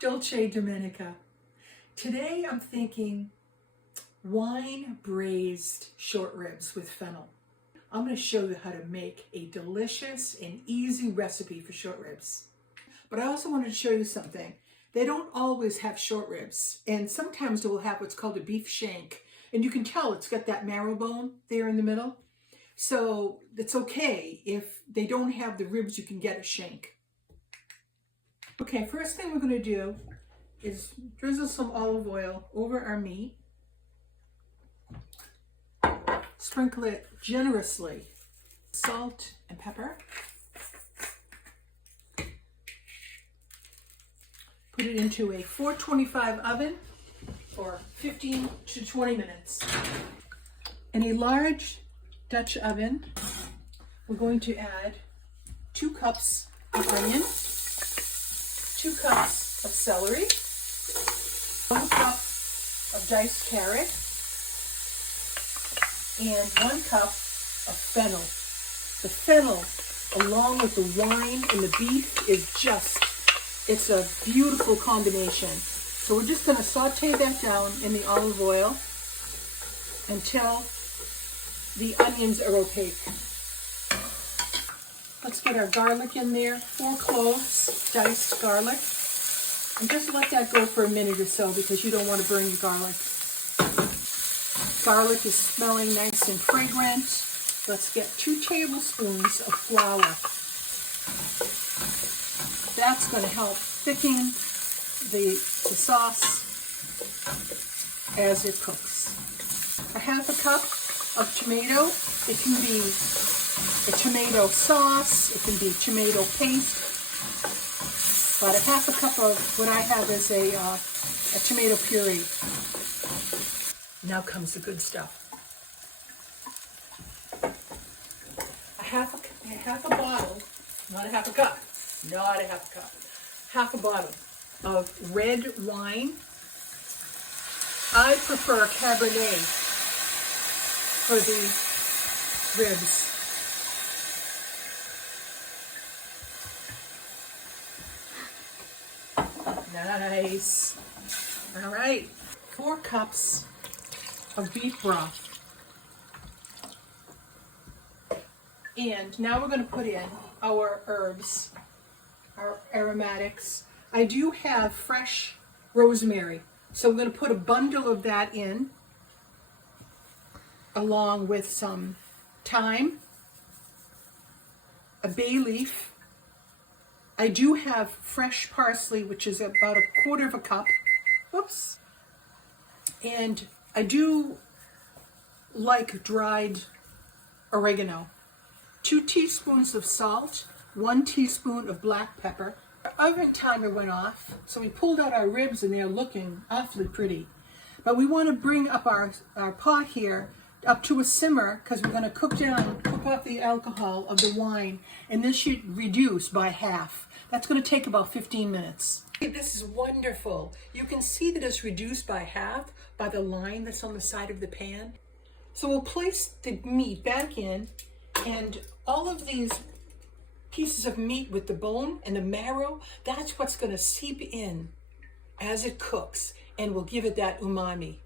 Dolce Domenica. Today I'm thinking wine braised short ribs with fennel. I'm going to show you how to make a delicious and easy recipe for short ribs. But I also wanted to show you something. They don't always have short ribs, and sometimes they will have what's called a beef shank. And you can tell it's got that marrow bone there in the middle. So it's okay if they don't have the ribs, you can get a shank. Okay, first thing we're going to do is drizzle some olive oil over our meat. Sprinkle it generously. Salt and pepper. Put it into a 425 oven for 15 to 20 minutes. In a large Dutch oven, we're going to add 2 cups of onion, 2 cups of celery, 1 cup of diced carrot, and 1 cup of fennel. The fennel, along with the wine and the beef, is it's a beautiful combination. So we're just going to saute that down in the olive oil until the onions are opaque. Let's get our garlic in there, 4 cloves, diced garlic. And just let that go for a minute or so because you don't want to burn your garlic. Garlic is smelling nice and fragrant. Let's get 2 tablespoons of flour. That's going to help thicken the sauce as it cooks. A 1/2 cup of tomato. It can be a tomato sauce. It can be tomato paste. But a 1/2 cup of what I have is a tomato puree. Now comes the good stuff. A half a bottle, not a 1/2 cup, not a 1/2 cup, 1/2 bottle of red wine. I prefer Cabernet for the ribs. Nice. All right, 4 cups of beef broth. And now we're going to put in our herbs, our aromatics. I do have fresh rosemary, so we're going to put a bundle of that in, along with some thyme, a bay leaf. I do have fresh parsley, which is about 1/4 cup. Oops. And I do like dried oregano. 2 teaspoons of salt, 1 teaspoon of black pepper. Our oven timer went off, so we pulled out our ribs and they're looking awfully pretty. But we want to bring up our pot here up to a simmer because we're going to cook off the alcohol of the wine, and this should reduce by half. That's going to take about 15 minutes. This is wonderful. You can see that it's reduced by half by the line that's on the side of the pan. So we'll place the meat back in, and all of these pieces of meat with the bone and the marrow, that's what's going to seep in as it cooks and will give it that umami.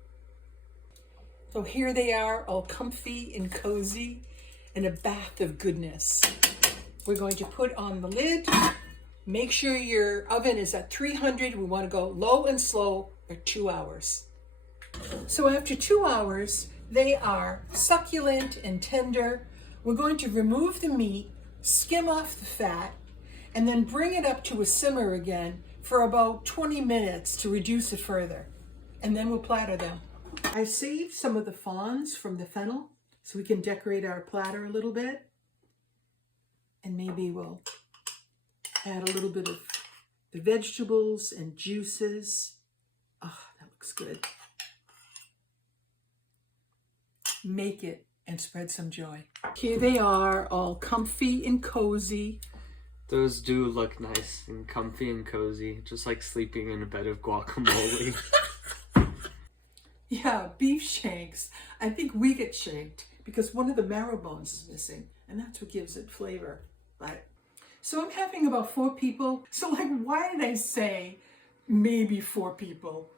So here they are, all comfy and cozy in a bath of goodness. We're going to put on the lid. Make sure your oven is at 300. We want to go low and slow for 2 hours. So after 2 hours, they are succulent and tender. We're going to remove the meat, skim off the fat, and then bring it up to a simmer again for about 20 minutes to reduce it further. And then we'll platter them. I saved some of the fronds from the fennel so we can decorate our platter a little bit. And maybe we'll add a little bit of the vegetables and juices. Oh, that looks good. Make it and spread some joy. Here they are, all comfy and cozy. Those do look nice and comfy and cozy, just like sleeping in a bed of guacamole. Yeah, beef shanks. I think we get shanked because one of the marrow bones is missing, and that's what gives it flavor. But so I'm having about 4 people. So like, why did I say maybe 4 people.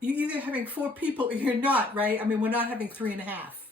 You're either having 4 people or you're not, right? I mean, we're not having 3.5.